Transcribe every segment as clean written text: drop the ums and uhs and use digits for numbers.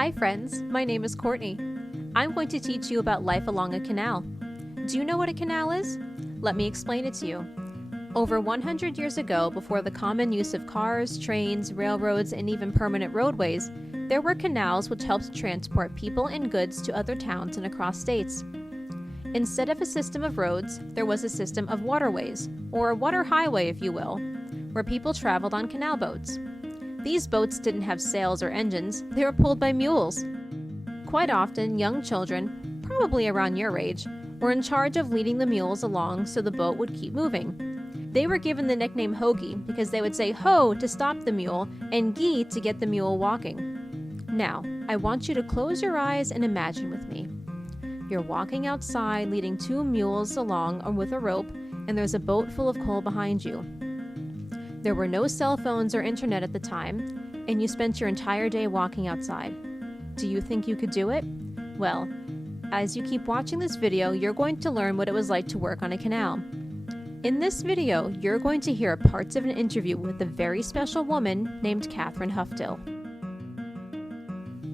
Hi friends, my name is Courtney. I'm going to teach you about life along a canal. Do you know what a canal is? Let me explain it to you. Over 100 years ago, before the common use of cars, trains, railroads, and even permanent roadways, there were canals which helped transport people and goods to other towns and across states. Instead of a system of roads, there was a system of waterways, or a water highway if you will, where people traveled on canal boats. These boats didn't have sails or engines, they were pulled by mules. Quite often, young children, probably around your age, were in charge of leading the mules along so the boat would keep moving. They were given the nickname hoagie because they would say ho to stop the mule and gee to get the mule walking. Now, I want you to close your eyes and imagine with me. You're walking outside leading two mules along or with a rope, and there's a boat full of coal behind you. There were no cell phones or internet at the time, and you spent your entire day walking outside. Do you think you could do it? Well, as you keep watching this video, you're going to learn what it was like to work on a canal. In this video, you're going to hear parts of an interview with a very special woman named Catherine Huftill.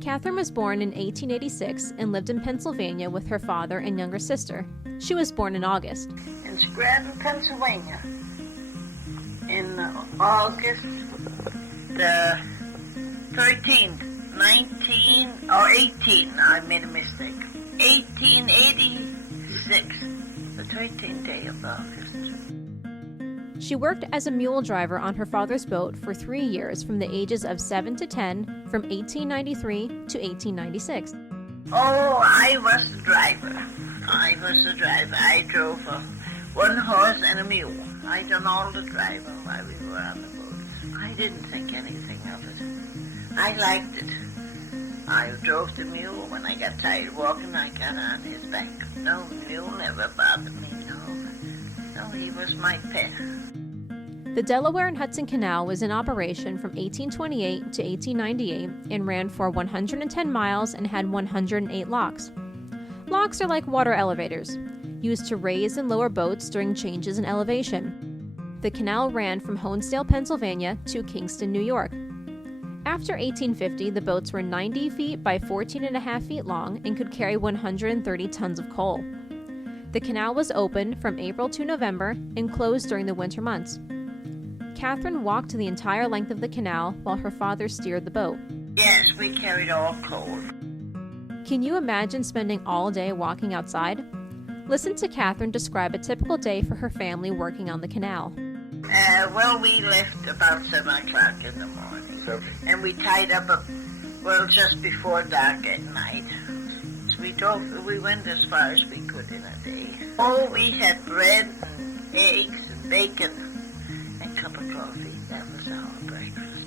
Catherine was born in 1886 and lived in Pennsylvania with her father and younger sister. She was born in August. In Scranton, Pennsylvania, in August the 13th, 18, I made a mistake, 1886, the 13th day of August. She worked as a mule driver on her father's boat for 3 years from the ages of 7 to 10, from 1893 to 1896. Oh, I was the driver. I drove one horse and a mule. I done all the driving while we were on the boat. I didn't think anything of it. I liked it. I drove the mule. When I got tired walking, I got on his back. No, mule never bothered me, no, he was my pet. The Delaware and Hudson Canal was in operation from 1828 to 1898 and ran for 110 miles and had 108 locks. Locks are like water elevators, used to raise and lower boats during changes in elevation. The canal ran from Honesdale, Pennsylvania to Kingston, New York. After 1850, the boats were 90 feet by 14.5 feet long and could carry 130 tons of coal. The canal was open from April to November and closed during the winter months. Catherine walked the entire length of the canal while her father steered the boat. Yes, we carried all coal. Can you imagine spending all day walking outside? Listen to Catherine describe a typical day for her family working on the canal. Well, we left about 7 o'clock in the morning. Okay. And we tied up, just before dark at night. So we went as far as we could in a day. Oh, we had bread and eggs and bacon and a cup of coffee. That was our breakfast.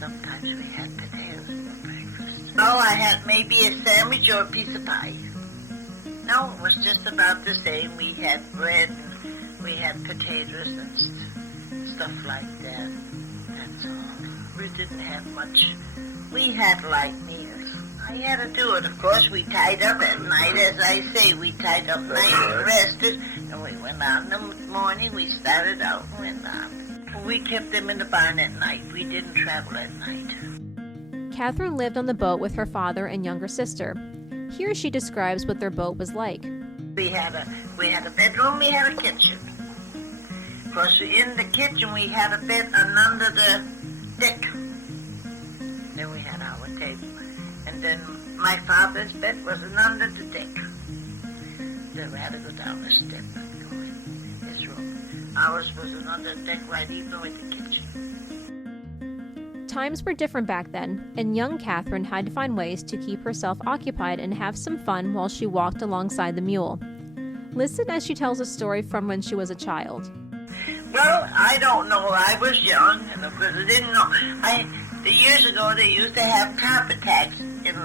Sometimes we had potatoes for breakfast. Oh, I had maybe a sandwich or a piece of pie. No, it was just about the same. We had bread and we had potatoes and stuff like that. That's all. We didn't have much. We had light meals. I had to do it. Of course, we tied up at night. As I say, we tied up night and rested. And we went out in the morning. We started out and went on. We kept them in the barn at night. We didn't travel at night. Catherine lived on the boat with her father and younger sister. Here she describes what their boat was like. We had a bedroom, we had a kitchen. Of course, in the kitchen we had a bed under the deck. Then we had our table. And then my father's bed was under the deck. Then we had to go down the step and go in his room. Ours was under the deck right even with the kitchen. Times were different back then, and young Catherine had to find ways to keep herself occupied and have some fun while she walked alongside the mule. Listen as she tells a story from when she was a child. Well, I don't know. I was young, and of course I didn't know. The years ago, they used to have carpet tacks in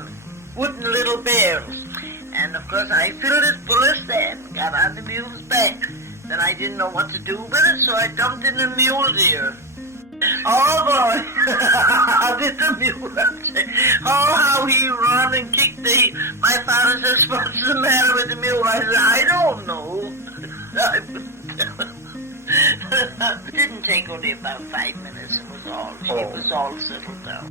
wooden little barrels. And of course, I filled it full of sand, got on the mule's back. Then I didn't know what to do with it, so I dumped in the mule's ear. Oh boy, this the mule. Oh, how he run and kicked my father says, what's the matter with the mule? I said, I don't know. It didn't take only about 5 minutes. It was all settled down.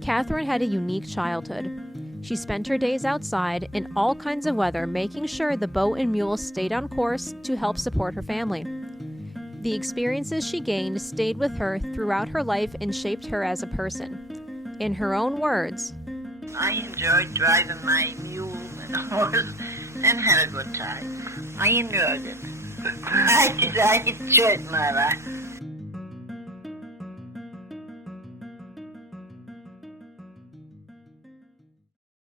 Catherine had a unique childhood. She spent her days outside in all kinds of weather, making sure the boat and mule stayed on course to help support her family. The experiences she gained stayed with her throughout her life and shaped her as a person. In her own words, I enjoyed driving my mule and horse and had a good time. I enjoyed it. I enjoyed my life.